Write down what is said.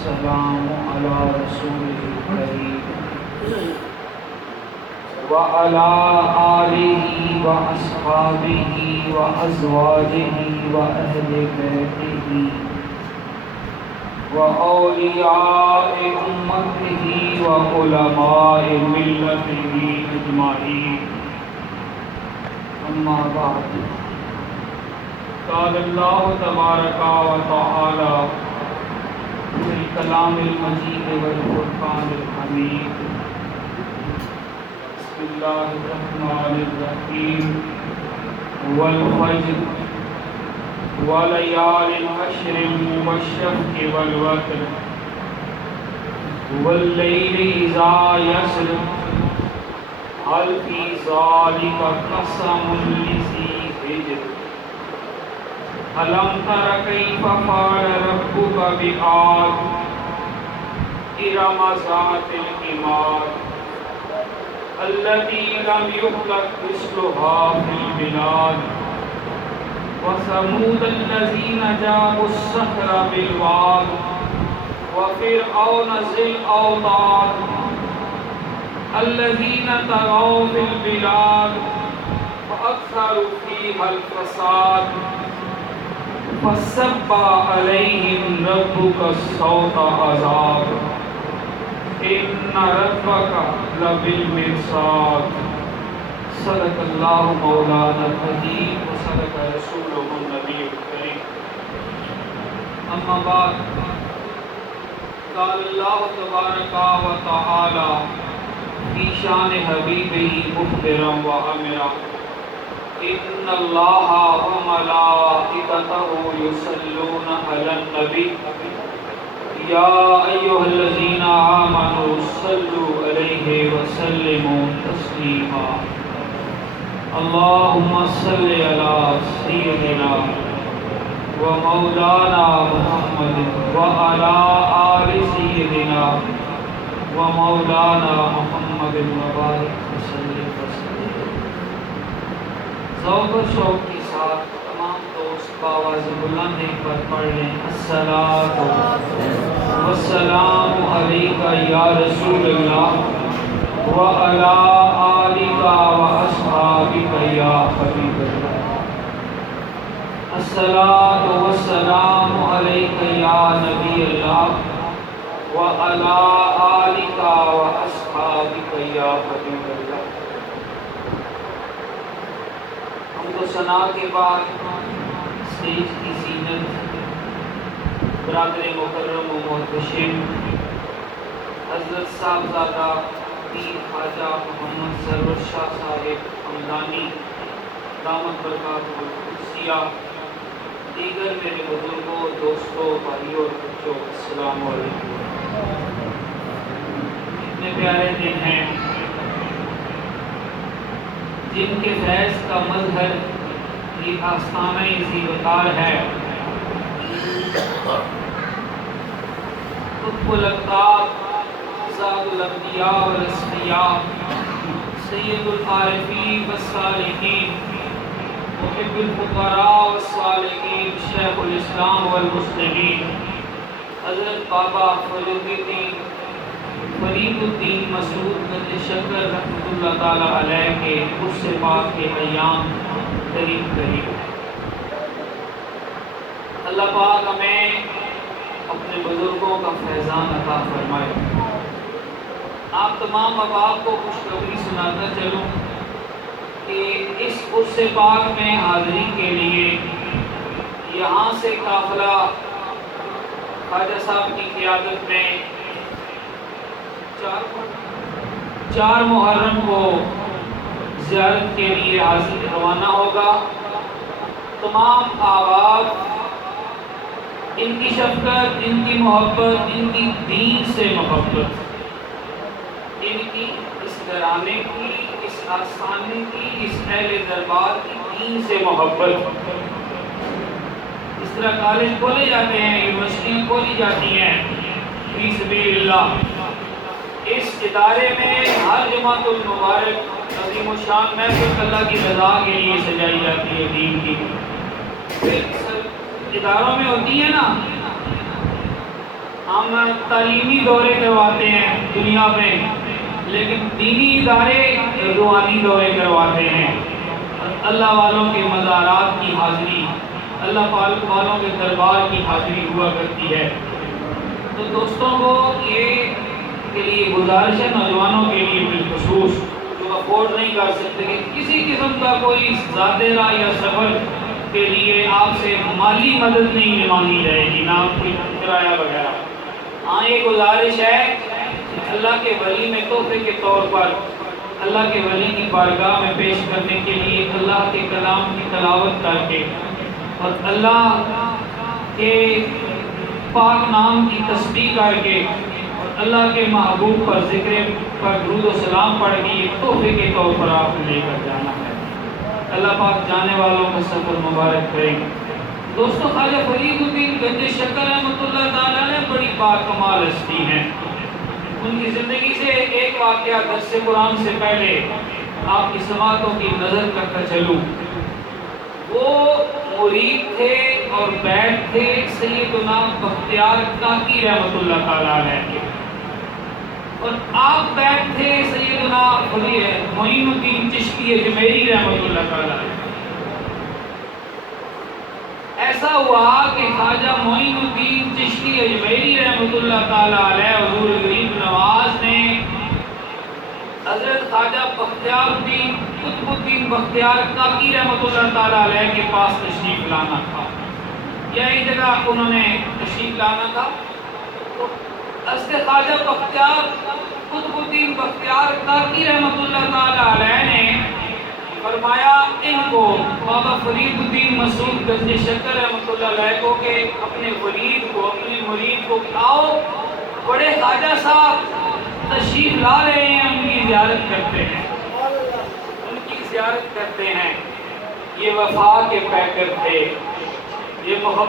والسلام على رسوله الكريم وعلى آله وأصحابه وأزواجه وأهل بيته وأولياء أمته وعلماء ملته أجمعين. أما بعد، قال الله تبارك وتعالى في الكلام المجيد والفرقان الحميد: بسم الله الرحمن الرحيم والفجر وليال عشر والشفع والوتر والليل إذا يسر هل في ذلك قسم لذي حجر ألم تر كيف فعل ربك بعاد إرم ذات العماد التي لم يخلق مثلها في البلاد وثمود الذين جابوا الصخر بالواد وفرعون ذي الأوتاد الذين طغوا في البلاد فأكثروا فيها الفساد فصب عليهم ربك صوت عذاب إن ربك لبالمرصاد. صدق الله مولانا العظيم وصدق رسوله النبي الكريم. أما بعد، قال الله تبارك وتعالى في شان حبيبه مخبرا وأمرا: إن الله وملائكته يصلون على النبي يا أيها الذين آمنوا صلوا عليه وسلموا تسليما. اللهم صل على سيدنا ومولانا محمد وعلى آل سيدنا ومولانا محمد وبارك وسلم وسلم. ذوق و شوق کے ساتھ تمام دوست باواز بلند ایک بار پڑھ لیں: الصلاۃ والسلام علیک یا رسول اللہ وعلی آلک واصحابک یا حبیب اللہ. الصلاۃ والسلام علیک یا نبی اللہ وعلی آلک واصحابک یا حبیب اللہ. حمد و ثنا کے بعد اسٹیج کی زینت برادر مکرم و محتشم حضرت صاحبزادہ پیر خواجہ محمد سرور شاہ صاحب حمدانی دامت برکاتہ القدسیہ، دیگر میرے بزرگوں، دوستوں، بھائیوں اور بچوں، السلام علیکم. اتنے پیارے دن ہیں جن کے فیض کا مظہر یہ آستانہ زیبتار ہے. قطب الأقطاب، زاد الانبیاء والاسفیاء، سید العارفین والصالحین، محب الفقراء والصالحین، شیخ الاسلام والمسلمین حضرت بابا فرید الدین مسعود بن شکر رحمۃ اللہ تعالی علیہ کے عرس پاک کے ایام قریب قریب. اللہ پاک ہمیں اپنے بزرگوں کا فیضان عطا فرمائے. آپ تمام احباب کو خوشخبری سناتا چلوں کہ اس عرس پاک میں حاضری کے لیے یہاں سے قافلہ خواجہ صاحب کی قیادت میں 4 محرم کو زیارت کے لیے حاضر روانہ ہوگا. تمام احباب ان کی شفقت، ان کی محبت، ان کی دین سے محبت، ان کی اس گھرانے کی، اس آستانے کی، اس اہل دربار کی دین سے محبت. اس طرح کالج کھولے جاتے ہیں، یونیورسٹی کھولی جاتی ہیں فی سبیل اللہ. اس ادارے میں ہر جمعۃ المبارک عظیم الشان محفل اللہ کی رضا کے لیے سجائی جاتی ہے دین کی. پھر اداروں میں ہوتی ہے نا ہم تعلیمی دورے کرواتے ہیں دنیا میں، لیکن دینی ادارے روحانی دورے کرواتے ہیں، اور اللہ والوں کے مزارات کی حاضری، اللہ پاک والوں کے دربار کی حاضری ہوا کرتی ہے۔ تو دوستوں کو یہ کے لیے گزارش ہے، نوجوانوں کے لیے بالخصوص جو افورڈ نہیں کر سکتے، کہ کسی قسم کا کوئی ذات راہ یا سفر کے لیے آپ سے مالی مدد نہیں مانگی جائے گی، نہ کوئی کرایہ وغیرہ۔ ہاں یہ گزارش ہے کہ اللہ کے ولی میں تحفے کے طور پر اللہ کے ولی کی بارگاہ میں پیش کرنے کے لیے اللہ کے کلام کی تلاوت کر کے اور اللہ کے پاک نام کی تسبیح کر کے اور اللہ کے محبوب پر ذکر پر درود و سلام پڑھ کے یہ تحفے کے طور پر آپ کو لے کر جانا ہے۔ اللہ پاک جانے والوں کا سفر مبارک کرے۔ دوستو، خواجہ فرید الدین گنج شکر رحمۃ اللہ تعالیٰ نے بڑی باکمال ہستی ہیں۔ ان کی زندگی سے ایک واقعہ درس قرآن سے پہلے آپ کی سماعتوں کی نظر کرتا چلوں۔ وہ مرید تھے اور بیٹھ تھے سیدنا بختیار کاکی رحمۃ اللہ تعالیٰ علیہ کے، اور آپ بیٹھ تھے سیدنا معین الدین چشتی اجمیری رحمۃ اللہ تعالیٰ علیہ۔ ایسا ہوا کہ خواجہ معین الدین چشتی اجمیری رحمۃ اللہ تعالیٰ علیہ حضور غریب نواز نے حضرت خواجہ بختیار الدین قطب الدین بختیار کاکی رحمۃ اللہ تعالیٰ علیہ کے پاس تشریف لانا تھا، یہی جگہ انہوں نے تشریف لانا تھا۔ تو حضرت خواجہ بختیار قطب الدین بختیار کاکی رحمۃ اللہ تعالیٰ علیہ نے فرمایا ان کو، بابا فرید الدین مسعود گنج شکر رحمۃ اللہ علیہ کو، کہ اپنے مرید کو آؤ، بڑے خواجہ صاحب تشریف لا رہے ہیں، ان کی زیارت کرتے ہیں، ان کی زیارت کرتے ہیں۔ یہ وفا کے پیکر تھے، یہ محبت